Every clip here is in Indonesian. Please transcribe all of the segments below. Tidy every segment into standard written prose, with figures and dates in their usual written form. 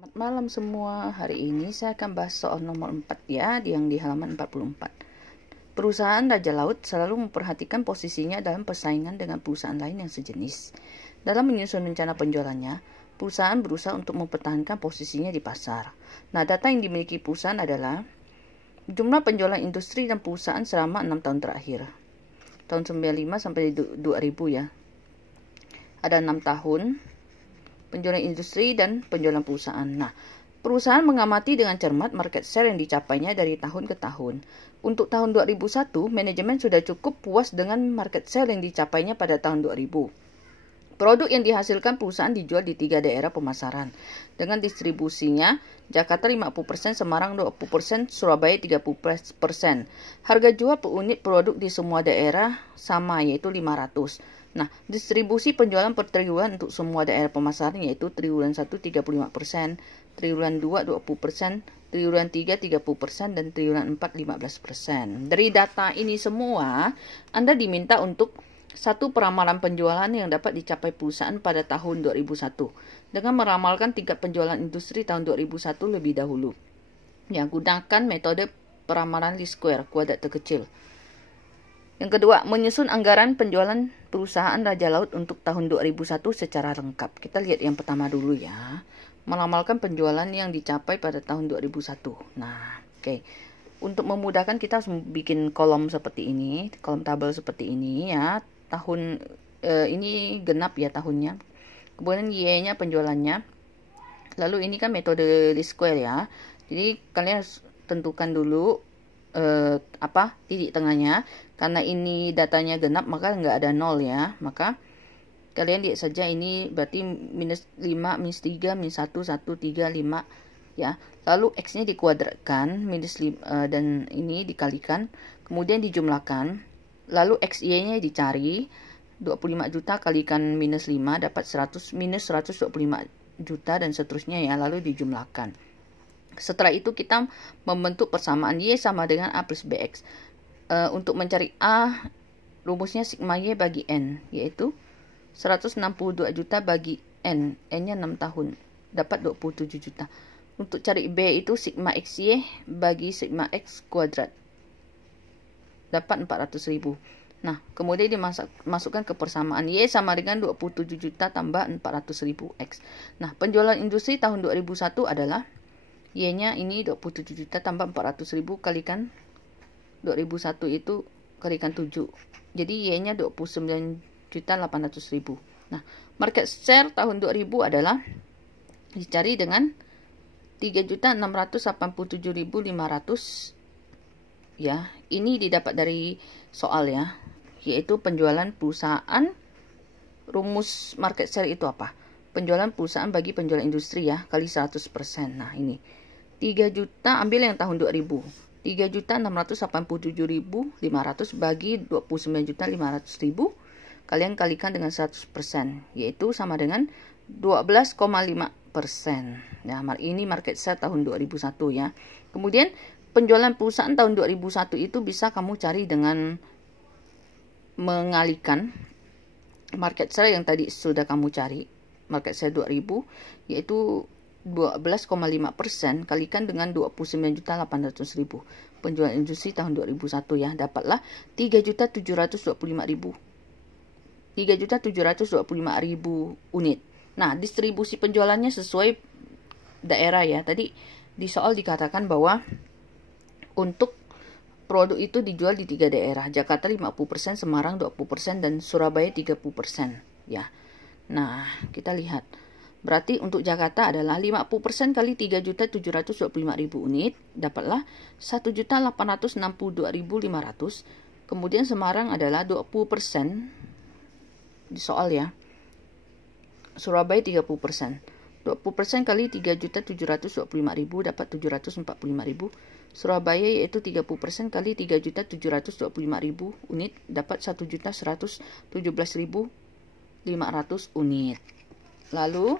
Selamat malam semua. Hari ini saya akan bahas soal nomor 4 ya, yang di halaman 44. Perusahaan Raja Laut selalu memperhatikan posisinya dalam persaingan dengan perusahaan lain yang sejenis. Dalam menyusun rencana penjualannya, perusahaan berusaha untuk mempertahankan posisinya di pasar. Nah, data yang dimiliki perusahaan adalah jumlah penjualan industri dan perusahaan selama 6 tahun terakhir. Tahun 95 sampai 2000 ya. Ada 6 tahun penjualan industri dan penjualan perusahaan. Nah, perusahaan mengamati dengan cermat market share yang dicapainya dari tahun ke tahun. Untuk tahun 2001, manajemen sudah cukup puas dengan market share yang dicapainya pada tahun 2000. Produk yang dihasilkan perusahaan dijual di 3 daerah pemasaran. Dengan distribusinya, Jakarta 50%, Semarang 20%, Surabaya 30%. Harga jual per unit produk di semua daerah sama, yaitu 500. Nah, distribusi penjualan per triwulan untuk semua daerah pemasaran yaitu triwulan 1 35%, triwulan 2 20%, triwulan 3 30%, dan triwulan 4 15%. Dari data ini semua, Anda diminta untuk satu peramalan penjualan yang dapat dicapai perusahaan pada tahun 2001 dengan meramalkan tingkat penjualan industri tahun 2001 lebih dahulu. Yang gunakan metode peramalan least square, kuadrat terkecil. Yang kedua, menyusun anggaran penjualan perusahaan Raja Laut untuk tahun 2001 secara lengkap. Kita lihat yang pertama dulu ya. Meramalkan penjualan yang dicapai pada tahun 2001. Nah, oke. Untuk memudahkan kita harus bikin kolom seperti ini, kolom tabel seperti ini ya. Tahun ini genap ya tahunnya. Kemudian Y-nya penjualannya. Lalu ini kan metode least square ya. Jadi kalian harus tentukan dulu titik tengahnya. Karena ini datanya genap maka nggak ada 0 ya. Maka kalian lihat saja ini berarti minus 5, minus 3, minus 1, 1, 3, 5 ya. Lalu X-nya dikuadratkan, minus 5, dan ini dikalikan. Kemudian dijumlahkan. Lalu XY-nya dicari. 25 juta kalikan minus 5 dapat 100 minus 125 juta dan seterusnya ya. Lalu dijumlahkan. Setelah itu kita membentuk persamaan Y sama dengan A plus BX. Untuk mencari A, rumusnya sigma Y bagi N, yaitu 162 juta bagi N. N-nya 6 tahun, dapat 27 juta. Untuk cari B itu sigma XY bagi sigma X kuadrat, dapat 400.000. Nah, kemudian dimasukkan ke persamaan Y sama dengan 27 juta tambah 400.000 X. Nah, penjualan industri tahun 2001 adalah Y-nya ini 27 juta tambah 400.000 kalikan 2001 itu kalikan 7. Jadi Y-nya 29 juta 800.000. Nah, market share tahun 2000 adalah dicari dengan 3.687.500 ya. Ini didapat dari soal ya, yaitu penjualan perusahaan. Rumus market share itu apa? Penjualan perusahaan bagi penjualan industri ya, kali 100%. Nah, ini 3 juta, ambil yang tahun 2000. 3.687.500 bagi 29.500.000 kalian kalikan dengan 100%, yaitu sama dengan 12,5%. Nah, ini market share tahun 2001 ya. Kemudian penjualan perusahaan tahun 2001 itu bisa kamu cari dengan mengalihkan market share yang tadi sudah kamu cari, market share 2000, yaitu 12,5% kalikan dengan 29.800.000 penjualan industri tahun 2001 ya, dapatlah 3.725.000 unit. Nah, distribusi penjualannya sesuai daerah ya. Tadi di soal dikatakan bahwa untuk produk itu dijual di 3 daerah, Jakarta 50%, Semarang 20%, dan Surabaya 30% ya. Nah, kita lihat. Berarti untuk Jakarta adalah 50% kali 3.725.000 unit, dapatlah 1.862.500. Kemudian Semarang adalah 20% di soal ya. Surabaya 30%. 20% kali 3.725.000 dapat 745.000. Surabaya yaitu 30% kali 3.725.000 unit dapat 1.117.500 unit. Lalu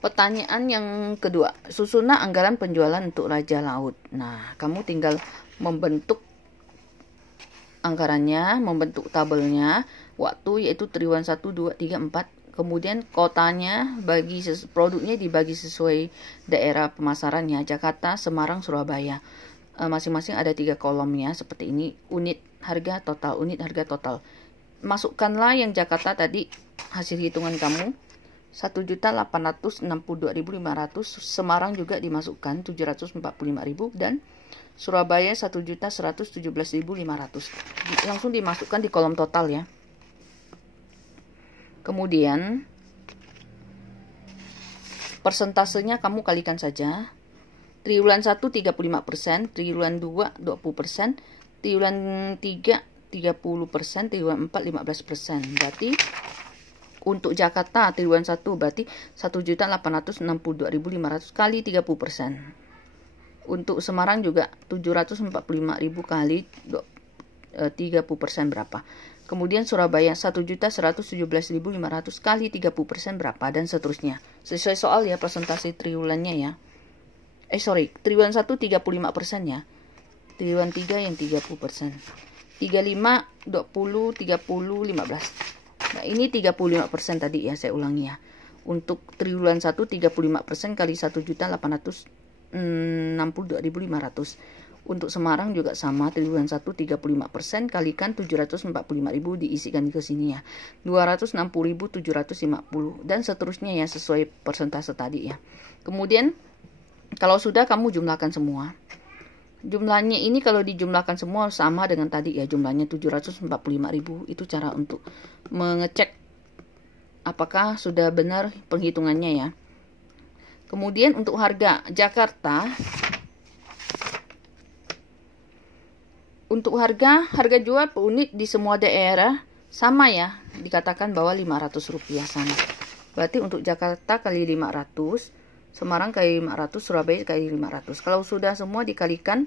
pertanyaan yang kedua, susunan anggaran penjualan untuk Raja Laut. Nah, kamu tinggal membentuk anggarannya, membentuk tabelnya, waktu yaitu triwulan 1, 2, 3, 4, Kemudian kotanya produknya dibagi sesuai daerah pemasarannya, Jakarta, Semarang, Surabaya. Masing-masing ada 3 kolomnya seperti ini, unit harga total, unit harga total. Masukkanlah yang Jakarta tadi, hasil hitungan kamu 1.862.500, Semarang juga dimasukkan 745.000 dan Surabaya 1.117.500. Langsung dimasukkan di kolom total ya. Kemudian persentasenya kamu kalikan saja. Triwulan 1 35%, triwulan 2 20%, triwulan 3 30%, triwulan 4 15%. Berarti untuk Jakarta triwulan 1 berarti 1.862.500 kali 30%. Untuk Semarang juga 745.000 kali 30% berapa. Kemudian Surabaya 1.117.500 kali 30% berapa, dan seterusnya. Sesuai soal ya, presentasi triwulannya ya. Triwulan 1 35% ya. Triwulan 3 yang 30%. 35, 20, 30, 15. Nah, ini 35% tadi ya, saya ulangi ya. Untuk triwulan 1 35% kali 1.862.500. Untuk Semarang juga sama, triwulan 1 35% kalikan 745.000 diisikan ke sini ya. 260.750 dan seterusnya ya, sesuai persentase tadi ya. Kemudian kalau sudah kamu jumlahkan semua. Jumlahnya ini kalau dijumlahkan semua sama dengan tadi ya, jumlahnya 745.000. Itu cara untuk mengecek apakah sudah benar penghitungannya ya. Kemudian untuk harga Jakarta, untuk harga jual per unit di semua daerah sama ya, dikatakan bahwa Rp500 sama. Berarti untuk Jakarta kali 500, Semarang kali 500, Surabaya kali 500. Kalau sudah semua dikalikan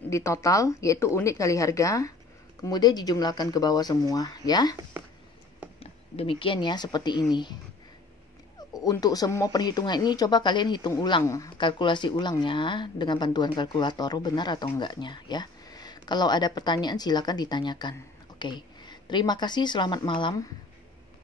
di total, yaitu unit kali harga, kemudian dijumlahkan ke bawah semua ya. Demikian ya, seperti ini. Untuk semua perhitungan ini coba kalian hitung ulang, kalkulasi ulang ya, dengan bantuan kalkulator, benar atau enggaknya ya. Kalau ada pertanyaan silakan ditanyakan. Oke. Terima kasih, selamat malam.